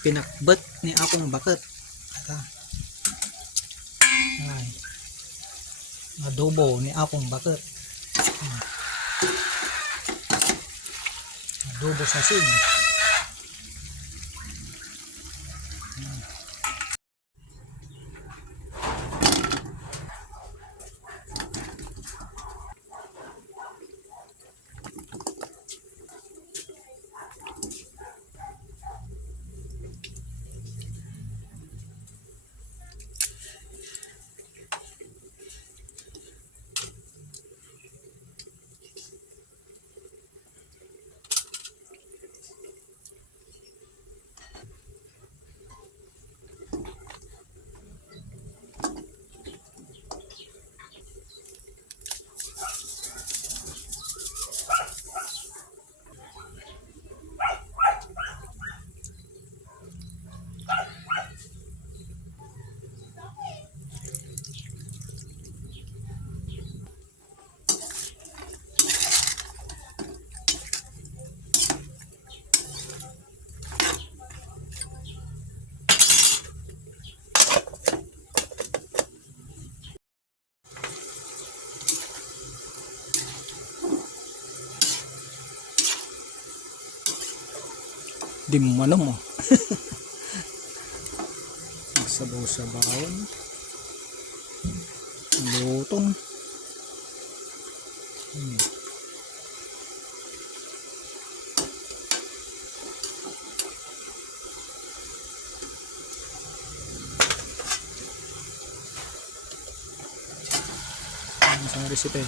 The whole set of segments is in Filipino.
pinakbet ni akong baket. Ay, adobo ni akong baket. Adobo sa sin. Di mo mo. Sabaw-sabawon. Lutong. Isang recipe.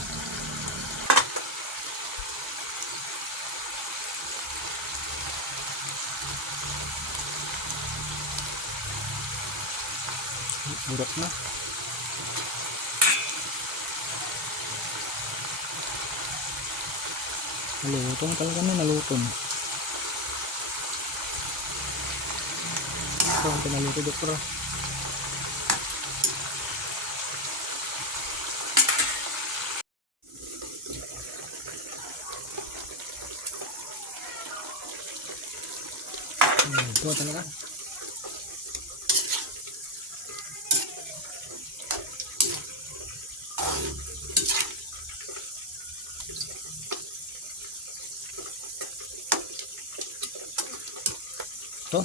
Burot na. Nalutong talaga na, nalutong. Ito ang pinaluto, doktor. Ito talaga. Ito.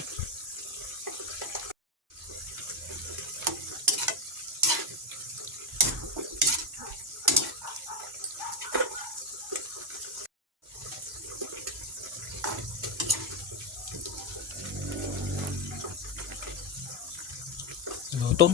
Lutong.